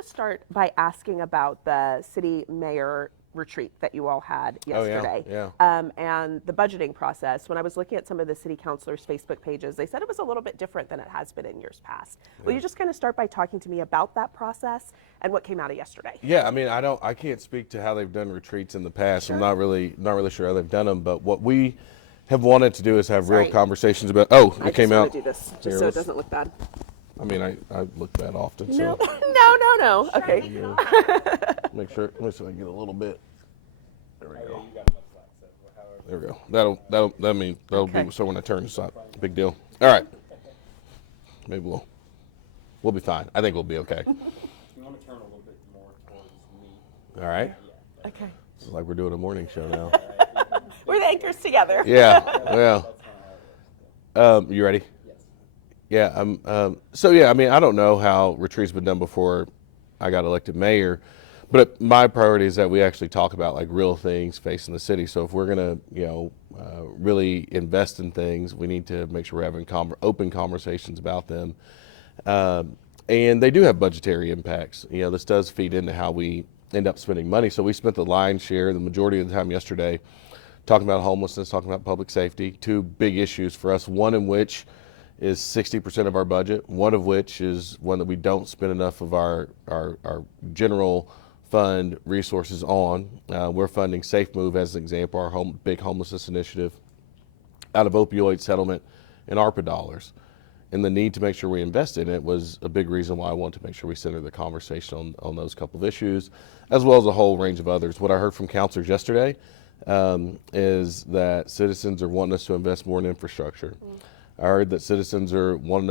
to start by asking about the city mayor retreat that you all had yesterday. And the budgeting process. When I was looking at some of the city councilors' Facebook pages, they said it was a little bit different than it has been in years past. Will you just kind of start by talking to me about that process and what came out of yesterday? Yeah, I mean, I can't speak to how they've done retreats in the past. Sure. I'm not really sure how they've done them, but what we have wanted to do is have real conversations about. Oh, it came out. I just want to do this just so it doesn't look bad. I mean, I look bad often. No, So no. Okay. make sure I get a little bit. There we go. You got enough slack, so however. There we go. That'll be so when I turn this up. Big deal. All right. Maybe we'll be fine. I think we'll be okay. You want to turn a little bit more towards me. All right. Yeah. Okay. It's like we're doing a morning show now. We're the anchors together. Yeah. Well. You ready? Yes. Yeah. So yeah. I mean, I don't know how retreats been done before I got elected mayor, but my priority is that we actually talk about like real things facing the city. So if we're gonna, really invest in things, we need to make sure we're having open conversations about them. And they do have budgetary impacts. This does feed into how we end up spending money. So we spent the lion's share, the majority of the time yesterday, talking about homelessness, talking about public safety, two big issues for us, one in which is 60% of our budget, one of which is one that we don't spend enough of our general fund resources on. We're funding Safe Move as an example, our big homelessness initiative, out of opioid settlement and ARPA dollars. And the need to make sure we invest in it was a big reason why I wanted to make sure we centered the conversation on those couple of issues, as well as a whole range of others. What I heard from councilors yesterday is that citizens are wanting us to invest more in infrastructure. I heard that citizens are wanting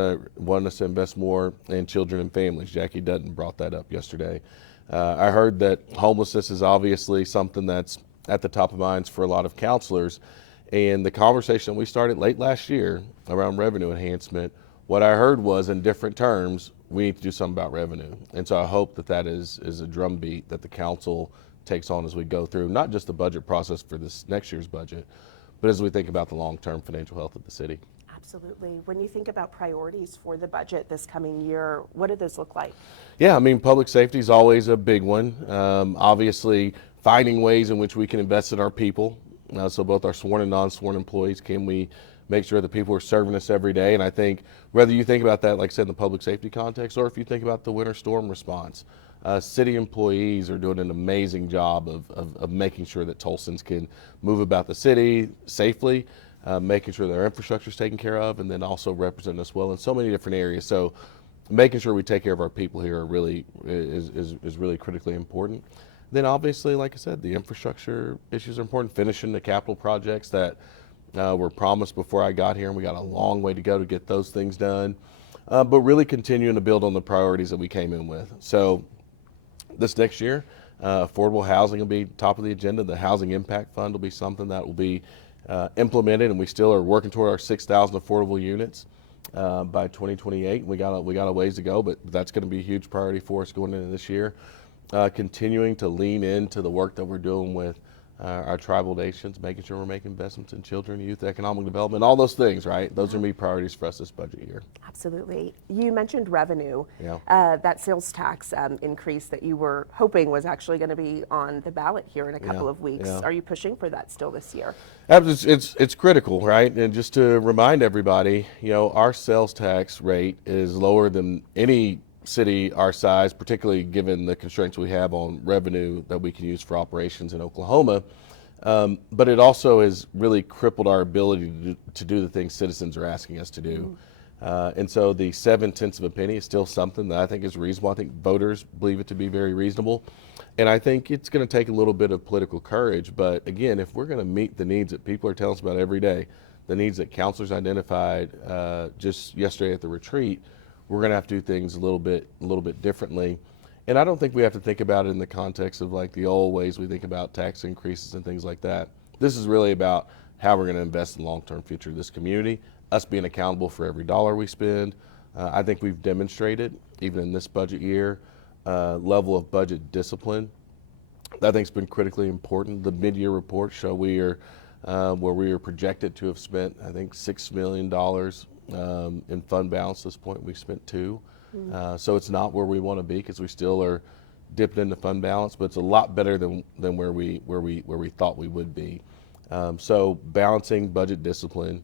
us to invest more in children and families. Jackie Dutton brought that up yesterday. I heard that homelessness is obviously something that's at the top of minds for a lot of councilors. And the conversation we started late last year around revenue enhancement, what I heard was, in different terms, we need to do something about revenue. And so I hope that is a drumbeat that the council takes on as we go through, not just the budget process for this next year's budget, but as we think about the long-term financial health of the city. Absolutely. When you think about priorities for the budget this coming year, what do those look like? Yeah, I mean, public safety is always a big one. Obviously, finding ways in which we can invest in our people. So both our sworn and non-sworn employees, can we make sure that people are serving us every day? And I think whether you think about that, like I said, in the public safety context, or if you think about the winter storm response, city employees are doing an amazing job of making sure that Tulsans can move about the city safely, making sure their infrastructure is taken care of, and then also representing us well in so many different areas. So making sure we take care of our people here is really critically important. Then obviously, like I said, the infrastructure issues are important. Finishing the capital projects that were promised before I got here, and we got a long way to go to get those things done. But really continuing to build on the priorities that we came in with. So this next year, affordable housing will be top of the agenda. The Housing Impact Fund will be something that will be implemented, and we still are working toward our 6,000 affordable units by 2028. We got a ways to go, but that's going to be a huge priority for us going into this year. Continuing to lean into the work that we're doing with our tribal nations, making sure we're making investments in children, youth, economic development, all those things, right? Those are going to be priorities for us this budget year. Absolutely. You mentioned revenue. Yeah. That sales tax increase that you were hoping was actually going to be on the ballot here in a couple of weeks. Yeah. Are you pushing for that still this year? It's critical, right? And just to remind everybody, our sales tax rate is lower than any city our size, particularly given the constraints we have on revenue that we can use for operations in Oklahoma. But it also has really crippled our ability to do the things citizens are asking us to do. And so the 7/10 of a penny is still something that I think is reasonable. I think voters believe it to be very reasonable. And I think it's going to take a little bit of political courage. But again, if we're going to meet the needs that people are telling us about every day, the needs that counselors identified just yesterday at the retreat, we're going to have to do things a little bit differently. And I don't think we have to think about it in the context of like the old ways we think about tax increases and things like that. This is really about how we're going to invest in the long-term future of this community, us being accountable for every dollar we spend. I think we've demonstrated, even in this budget year, level of budget discipline. That I think has been critically important. The mid-year reports show we are where we are projected to have spent, I think, $6 million in fund balance. At this point, we've spent $2 million. So it's not where we want to be because we still are dipping into fund balance, but it's a lot better than where we thought we would be. So balancing budget discipline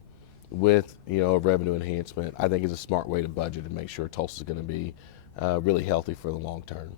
with a revenue enhancement, I think is a smart way to budget and make sure Tulsa's going to be really healthy for the long term.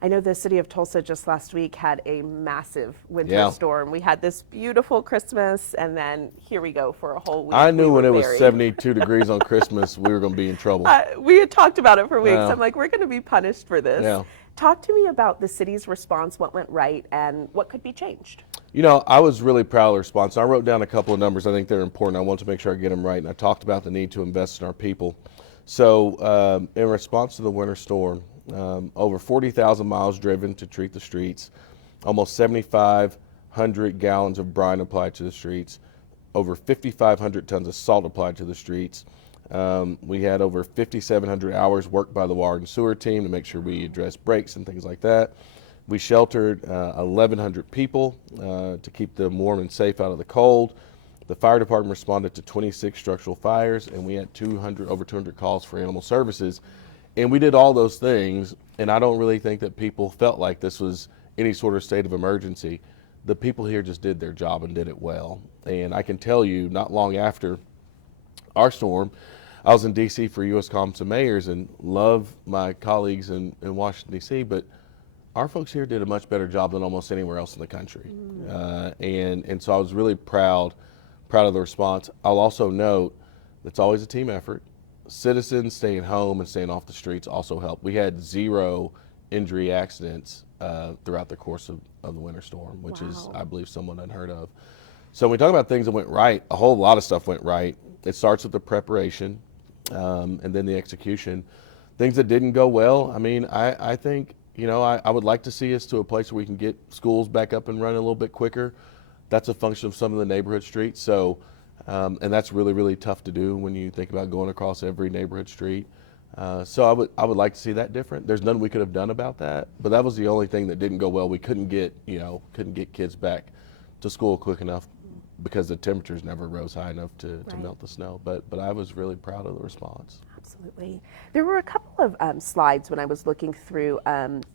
I know the city of Tulsa just last week had a massive winter storm. We had this beautiful Christmas, and then here we go for a whole week. I knew when it was 72 degrees on Christmas, we were going to be in trouble. We had talked about it for weeks. Yeah. I'm like, we're going to be punished for this. Yeah. Talk to me about the city's response, what went right, and what could be changed. I was really proud of the response. I wrote down a couple of numbers. I think they're important. I want to make sure I get them right, and I talked about the need to invest in our people. So in response to the winter storm, over 40,000 miles driven to treat the streets, almost 7,500 gallons of brine applied to the streets, over 5,500 tons of salt applied to the streets. We had over 5,700 hours worked by the water and sewer team to make sure we addressed breaks and things like that. We sheltered 1,100 people to keep them warm and safe out of the cold. The fire department responded to 26 structural fires, and we had over 200 calls for animal services. And we did all those things, and I don't really think that people felt like this was any sort of state of emergency. The people here just did their job and did it well. And I can tell you, not long after our storm, I was in D.C. for U.S. Conference of Mayors and love my colleagues in Washington, D.C., but our folks here did a much better job than almost anywhere else in the country. And so I was really proud of the response. I'll also note it's always a team effort. Citizens staying home and staying off the streets also helped. We had 0 injury accidents throughout the course of the winter storm, which is, I believe, somewhat unheard of. So when we talk about things that went right, a whole lot of stuff went right. It starts with the preparation and then the execution. Things that didn't go well, I mean, I think, I would like to see us to a place where we can get schools back up and running a little bit quicker. That's a function of some of the neighborhood streets. So, and that's really, really tough to do when you think about going across every neighborhood street. So I would like to see that different. There's nothing we could have done about that, but that was the only thing that didn't go well. We couldn't get kids back to school quick enough because the temperatures never rose high enough to melt the snow. But I was really proud of the response. Absolutely. There were a couple of slides when I was looking through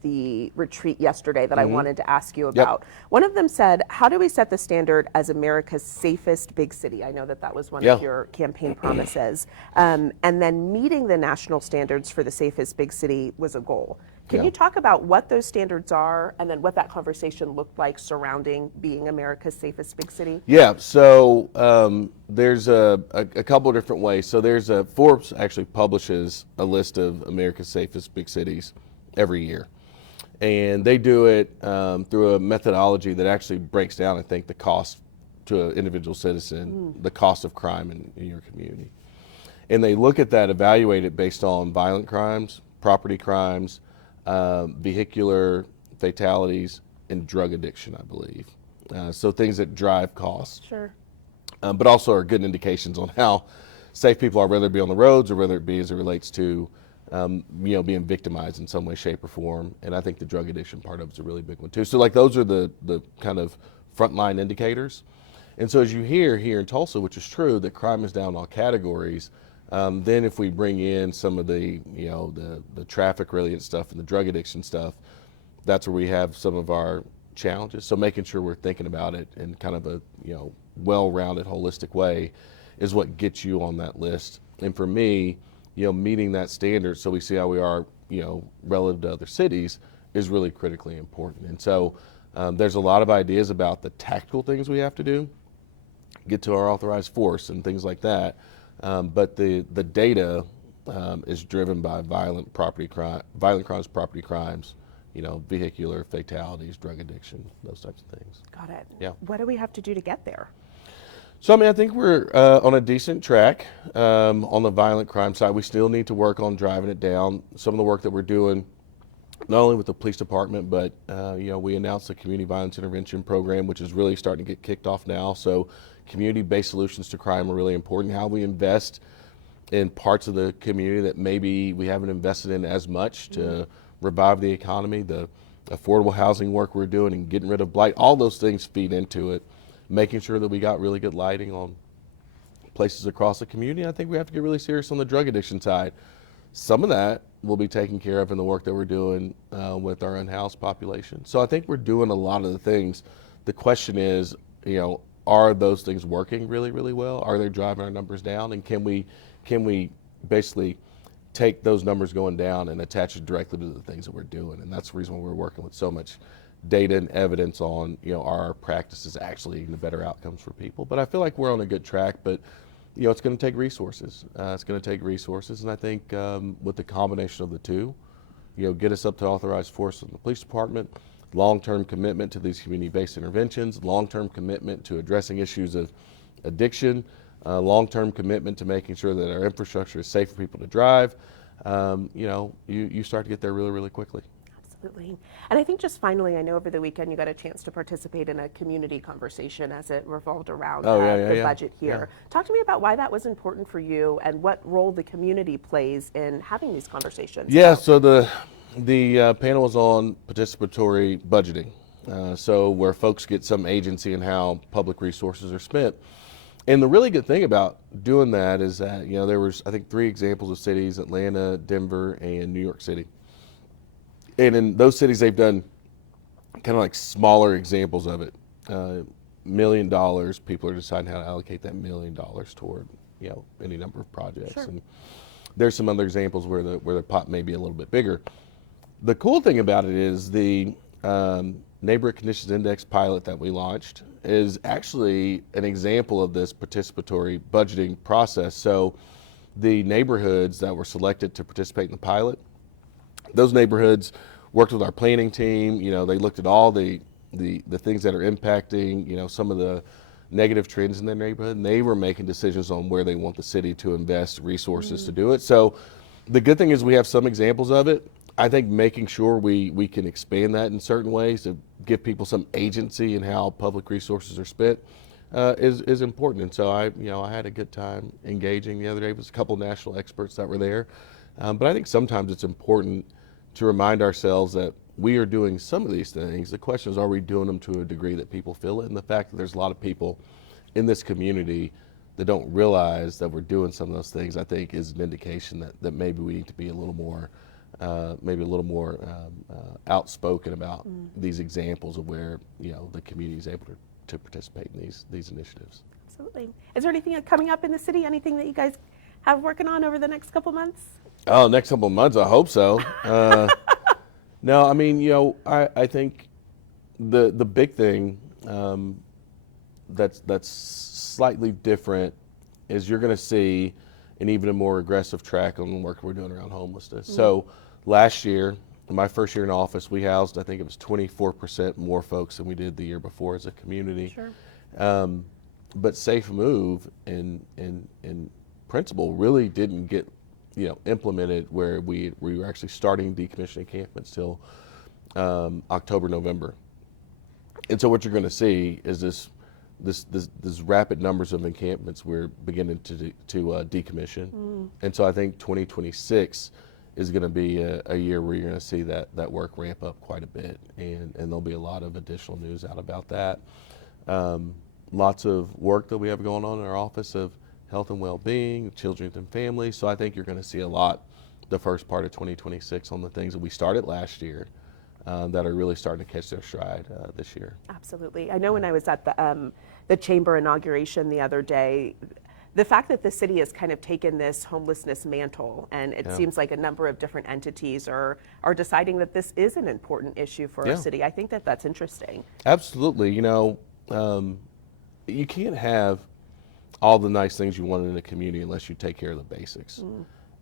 the retreat yesterday that I wanted to ask you about. Yep. One of them said, how do we set the standard as America's safest big city? I know that was one of your campaign promises. And then meeting the national standards for the safest big city was a goal. Can you talk about what those standards are and then what that conversation looked like surrounding being America's safest big city? Yeah, so there's a couple of different ways. So Forbes actually publishes a list of America's safest big cities every year. And they do it through a methodology that actually breaks down, I think, the cost to an individual citizen, the cost of crime in your community. And they look at that, evaluate it based on violent crimes, property crimes, vehicular fatalities, and drug addiction, I believe. So things that drive costs. Sure. But also are good indications on how safe people are, whether it be on the roads or whether it be as it relates to, being victimized in some way, shape, or form. And I think the drug addiction part of it is a really big one too. So like those are the kind of frontline indicators. And so as you hear here in Tulsa, which is true, that crime is down in all categories. Then if we bring in some of the traffic related stuff and the drug addiction stuff, that's where we have some of our challenges. So making sure we're thinking about it in kind of a well-rounded, holistic way is what gets you on that list. And for me, meeting that standard so we see how we are, relative to other cities is really critically important. And so there's a lot of ideas about the tactical things we have to do, get to our authorized force and things like that. But the data is driven by violent crimes, property crimes, vehicular fatalities, drug addiction, those types of things. Got it. Yeah. What do we have to do to get there? So, I think we're on a decent track on the violent crime side. We still need to work on driving it down. Some of the work that we're doing, not only with the police department, but, we announced the Community Violence Intervention Program, which is really starting to get kicked off now. So community-based solutions to crime are really important. How we invest in parts of the community that maybe we haven't invested in as much to revive the economy, the affordable housing work we're doing and getting rid of blight, all those things feed into it. Making sure that we got really good lighting on places across the community. I think we have to get really serious on the drug addiction side. Some of that will be taken care of in the work that we're doing with our unhoused population. So I think we're doing a lot of the things. The question is, are those things working really, really well? Are they driving our numbers down? And can we basically take those numbers going down and attach it directly to the things that we're doing? And that's the reason why we're working with so much data and evidence on, our practices actually leading to better outcomes for people. But I feel like we're on a good track, but it's going to take resources. And I think with the combination of the two, get us up to authorized force in the police department, long-term commitment to these community-based interventions, long-term commitment to addressing issues of addiction, long-term commitment to making sure that our infrastructure is safe for people to drive. You start to get there really, really quickly. Absolutely. And I think just finally, I know over the weekend you got a chance to participate in a community conversation as it revolved around the budget here. Yeah. Talk to me about why that was important for you and what role the community plays in having these conversations. Yeah, so the panel was on participatory budgeting, so where folks get some agency in how public resources are spent. And the really good thing about doing that is that, there was, I think, 3 examples of cities: Atlanta, Denver, and New York City. And in those cities, they've done kind of like smaller examples of it. $1 million, people are deciding how to allocate that $1 million toward, any number of projects. Sure. And there's some other examples where the pot may be a little bit bigger. The cool thing about it is the Neighborhood Conditions Index pilot that we launched is actually an example of this participatory budgeting process. So the neighborhoods that were selected to participate in the pilot, those neighborhoods worked with our planning team. They looked at all the things that are impacting, some of the negative trends in their neighborhood, and they were making decisions on where they want the city to invest resources to do it. So the good thing is we have some examples of it. I think making sure we can expand that in certain ways to give people some agency in how public resources are spent is important. And so I had a good time engaging the other day. There was a couple national experts that were there. But I think sometimes it's important to remind ourselves that we are doing some of these things. The question is, are we doing them to a degree that people feel it? And the fact that there's a lot of people in this community that don't realize that we're doing some of those things, I think, is an indication that maybe we need to be a little more outspoken about these examples of where the community is able to participate in these initiatives. Absolutely. Is there anything coming up in the city? Anything that you guys have working on over the next couple months? Oh, next couple of months, I hope so. No, I mean, I think the big thing that's slightly different is you're going to see an even more aggressive track on the work we're doing around homelessness. So last year, my first year in office, we housed, I think it was 24% more folks than we did the year before as a community. Sure. But Safe Move in principle really didn't get implemented where we were actually starting decommissioning encampments till October, November. And so what you're going to see is this rapid numbers of encampments we're beginning to decommission. And so I think 2026 is going to be a year where you're going to see that work ramp up quite a bit, and there'll be a lot of additional news out about that. Lots of work that we have going on in our office of health and well-being, children and families. So I think you're going to see a lot the first part of 2026 on the things that we started last year that are really starting to catch their stride this year. Absolutely. I know when I was at the chamber inauguration the other day, the fact that the city has kind of taken this homelessness mantle, and it seems like a number of different entities are deciding that this is an important issue for our city. I think that's interesting. Absolutely. You can't have all the nice things you want in a community unless you take care of the basics.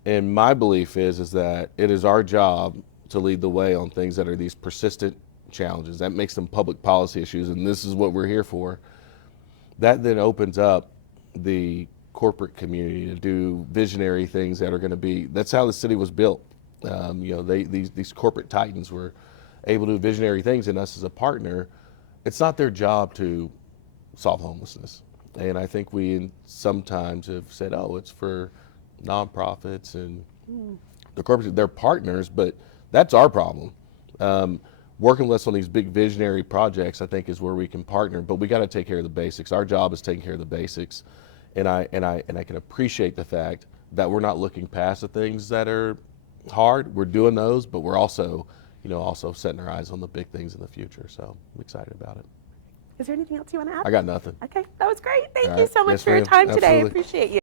And my belief is that it is our job to lead the way on things that are these persistent challenges. That makes them public policy issues, and this is what we're here for. That then opens up the corporate community to do visionary things that are going to be, that's how the city was built. These corporate titans were able to do visionary things, and us as a partner, it's not their job to solve homelessness. And I think we sometimes have said, oh, it's for nonprofits and the corporate, they're partners, but that's our problem. Working with us on these big visionary projects, I think, is where we can partner, but we got to take care of the basics. Our job is taking care of the basics, and I can appreciate the fact that we're not looking past the things that are hard. We're doing those, but we're also, also setting our eyes on the big things in the future. So I'm excited about it. Is there anything else you want to add? I got nothing. Okay, that was great. Thank All you right. so much Yes, for your ma'am. time today. I Absolutely. appreciate you.